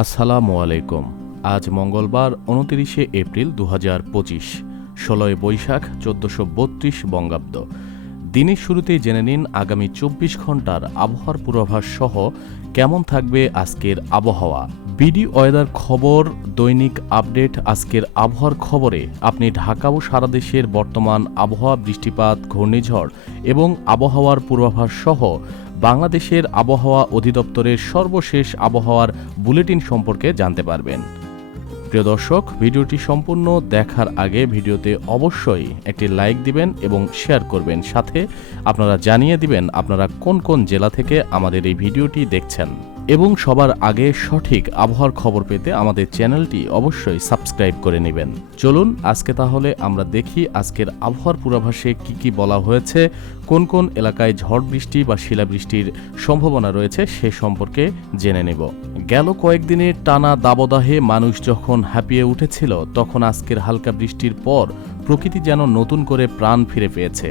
আসসালামু আলাইকুম। আজ মঙ্গলবার ২৯শে এপ্রিল ২০২৫, ১৬ই বৈশাখ ১৪৩২ বঙ্গাব্দ। দিনের শুরুতেই জেনে নিন আগামী ২৪ ঘন্টার আবহাওয়ার পূর্বাভাস সহ কেমন থাকবে আজকের আবহাওয়া। বিডি ওয়েদার খবর, দৈনিক আপডেট। আজকের আবহাওয়ার খবরে আপনি ঢাকা ও সারা দেশের বর্তমান আবহাওয়া, বৃষ্টিপাত, ঘূর্ণিঝড় এবং আবহাওয়ার পূর্বাভাস সহ বাংলাদেশের আবহাওয়া অধিদপ্তরের সর্বশেষ আবহাওয়ার বুলেটিন সম্পর্কে জানতে পারবেন। প্রিয় দর্শক, ভিডিওটি সম্পূর্ণ দেখার আগে ভিডিওতে অবশ্যই একটি লাইক দিবেন এবং শেয়ার করবেন, সাথে আপনারা জানিয়ে দিবেন আপনারা কোন কোন জেলা থেকে আমাদের এই ভিডিওটি দেখছেন। এবং সবার আগে সঠিক আবহাওয়ার খবর পেতে আমাদের চ্যানেলটি অবশ্যই সাবস্ক্রাইব করে নেবেন। চলুন আজকে তাহলে আমরা দেখি আজকের আবহাওয়ার পূর্বাভাসে কি বলা হয়েছে, কোন কোন এলাকায় ঝড় বৃষ্টি বা শিলাবৃষ্টির সম্ভাবনা রয়েছে সে সম্পর্কে জেনে নেব। গেল কয়েকদিনে টানা দাবদাহে মানুষ যখন হাঁপিয়ে উঠেছিল, তখন আজকের হালকা বৃষ্টির পর প্রকৃতি যেন নতুন করে প্রাণ ফিরে পেয়েছে।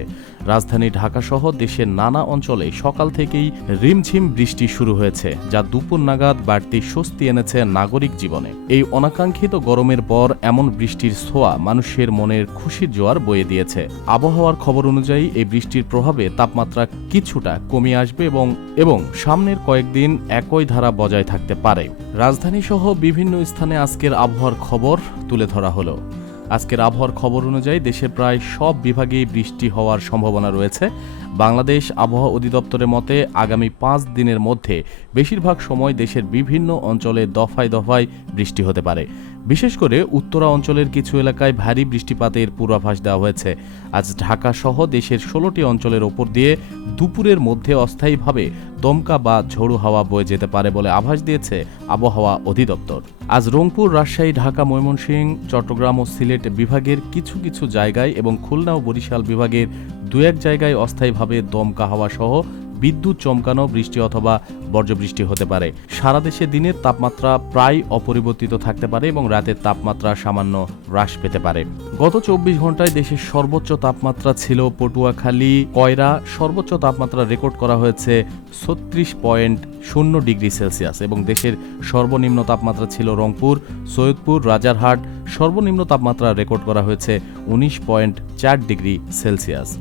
রাজধানী ঢাকাসহ দেশের নানা অঞ্চলে সকাল থেকেই রিমঝিম বৃষ্টি শুরু হয়েছে, যা দুপুর নাগাদ বাড়তি স্বস্তি এনেছে নাগরিক জীবনে। এই অনাকাঙ্ক্ষিত গরমের পর এমন বৃষ্টির ছোঁয়া মানুষের মনের খুশির জোয়ার বয়ে দিয়েছে। আবহাওয়ার খবর অনুযায়ী এই বৃষ্টির প্রভাবে তাপমাত্রা কিছুটা কমে আসবে এবং সামনের কয়েকদিন একই ধারা বজায় থাকতে পারে। রাজধানী সহ বিভিন্ন স্থানে আজকের আবহাওয়ার খবর তুলে ধরা হলো। আজকের আবহাওয়ার খবর অনুযায়ী দেশের প্রায় সব বিভাগেই বৃষ্টি হওয়ার সম্ভাবনা রয়েছে। বাংলাদেশ আবহাওয়া অধিদপ্তরের মতে আগামী 5 দিনের মধ্যে বেশিরভাগ সময় দেশের বিভিন্ন অঞ্চলে দফায় দফায় বৃষ্টি হতে পারে। বিশেষ করে উত্তরা অঞ্চলের কিছু এলাকায় ভারী বৃষ্টিপাতের পূর্বাভাস দেওয়া হয়েছে। আজ ঢাকা সহ দেশের 16টি অঞ্চলের ওপর দিয়ে দুপুরের মধ্যে অস্থায়ীভাবে দমকা বা ঝোড়ো হাওয়া বয়ে যেতে পারে বলে আভাস দিয়েছে আবহাওয়া অধিদপ্তর। আজ রংপুর, রাজশাহী, ঢাকা, ময়মনসিংহ, চট্টগ্রাম ও সিলেট বিভাগের কিছু কিছু জায়গায় এবং খুলনা ও বরিশাল বিভাগের 2-1 জায়গায় অস্থায়ীভাবে দমকা হাওয়া সহ বিদ্যুৎ চমকানো বৃষ্টি অথবা বজ্রবৃষ্টি হতে পারে। সারা দেশে দিনের তাপমাত্রা প্রায় অপরিবর্তিত থাকতে পারে এবং রাতের তাপমাত্রা সামান্য হ্রাস পেতে পারে। গত 24 ঘন্টায় দেশের সর্বোচ্চ তাপমাত্রা ছিল পটুয়াখালী, কয়রা। সর্বোচ্চ তাপমাত্রা রেকর্ড করা হয়েছে 36.0 ডিগ্রি সেলসিয়াস এবং দেশের সর্বনিম্ন তাপমাত্রা ছিল রংপুর, সৈয়দপুর, রাজারহাট। সর্বনিম্ন তাপমাত্রা রেকর্ড করা হয়েছে 19.4 ডিগ্রি সেলসিয়াস।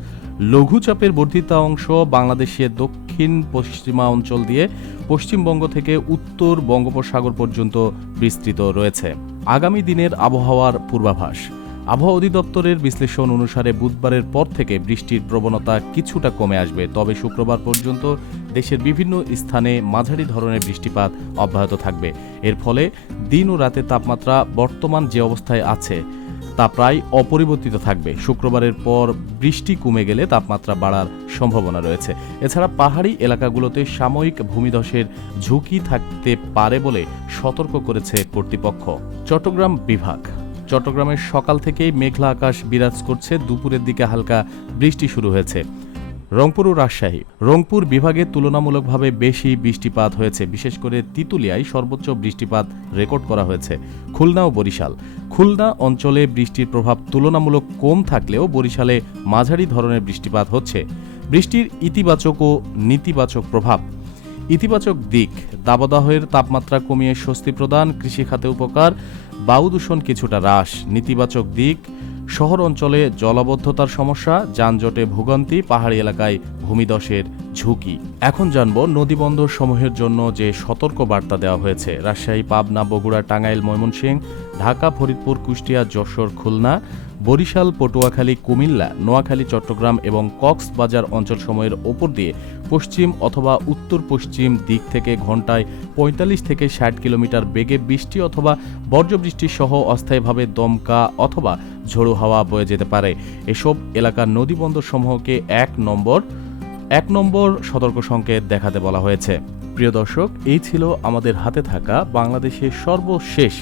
লঘুচাপের বর্ধিত অংশ বাংলাদেশের দক্ষিণ পশ্চিমা অঞ্চল দিয়ে পশ্চিমবঙ্গ থেকে উত্তর বঙ্গোপসাগর পর্যন্ত বিস্তৃত রয়েছে। আগামী দিনের আবহাওয়ার পূর্বাভাস। আবহাওয়া অধিদপ্তরের বিশ্লেষণ অনুসারে বুধবারের পর থেকে বৃষ্টির প্রবণতা কিছুটা কমে আসবে, তবে শুক্রবার পর্যন্ত দেশের বিভিন্ন স্থানে মাঝারি ধরনের বৃষ্টিপাত অব্যাহত থাকবে। এর ফলে দিন ও রাতের তাপমাত্রা বর্তমান যে অবস্থায় আছে তা প্রায় অপরিবর্তিত থাকবে। শুক্রবারের পর বৃষ্টি কমে গেলে তাপমাত্রা বাড়ার সম্ভাবনা রয়েছে। এছাড়া পাহাড়ি এলাকাগুলোতে সাময়িক ভূমিধসের ঝুঁকি থাকতে পারে বলে সতর্ক করেছে কর্তৃপক্ষ। চট্টগ্রাম বিভাগ। চট্টগ্রামের সকাল থেকেই মেঘলা আকাশ বিরাজ করছে, দুপুরের দিকে হালকা বৃষ্টি শুরু হয়েছে। রংপুর ও রাজশাহী। রংপুর বিভাগে তুলনামূলকভাবে বেশি বৃষ্টিপাত হয়েছে, বিশেষ করে তিতুলিয়ায় সর্বোচ্চ বৃষ্টিপাত রেকর্ড করা হয়েছে। খুলনা ও বরিশাল। খুলনা অঞ্চলে বৃষ্টির প্রভাব তুলনামূলক কম থাকলেও বরিশালে মাঝারি ধরনের বৃষ্টিপাত হচ্ছে। বৃষ্টির ইতিবাচক ও নেতিবাচক প্রভাব। ইতিবাচক দিক: দাবদাহের তাপমাত্রা কমিয়ে স্বস্তি প্রদান, কৃষিখাতে উপকার, বায়ু দূষণ কিছুটা হ্রাস। নেতিবাচক দিক: শহর অঞ্চলে জলাবদ্ধতার সমস্যা, যানজটে ভোগান্তি, পাহাড়ি এলাকায় ভূমিধসের ঝুঁকি। এখন জানব নদীবন্দর সমূহের জন্য যে সতর্ক বার্তা দেওয়া হয়েছে। রাজশাহী, পাবনা, বগুড়া, টাঙ্গাইল, ময়মনসিংহ, ঢাকা, ফরিদপুর, কুষ্টিয়া, যশোর, খুলনা, বরিশাল, পটুয়াখালী, কুমিল্লা, নোয়াখালী, চট্টগ্রাম এবং কক্সবাজার অঞ্চলসমূহের ওপর দিয়ে পশ্চিম অথবা উত্তর পশ্চিম দিক থেকে ঘন্টায় 45 থেকে 60 কিলোমিটার বেগে বৃষ্টি অথবা বজ্রবৃষ্টি সহ অস্থায়ীভাবে দমকা অথবা ঝোড়ো হাওয়া বয়ে যেতে পারে। এসব এলাকার নদীবন্দর সমূহকে 1 নম্বর সতর্ক সংকেত দেখাতে বলা হয়েছে। প্রিয় দর্শক, এই ছিল আমাদের হাতে থাকা বাংলাদেশের সর্বশেষ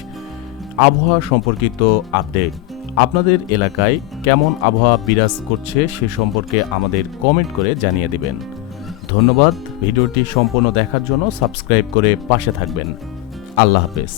আবহাওয়া সম্পর্কিত আপডেট। আপনাদের এলাকায় কেমন আবহাওয়া বিরাজ করছে সে সম্পর্কে আমাদের কমেন্ট করে জানিয়ে দিবেন। ধন্যবাদ ভিডিওটি সম্পূর্ণ দেখার জন্য। সাবস্ক্রাইব করে পাশে থাকবেন। আল্লাহ হাফেজ।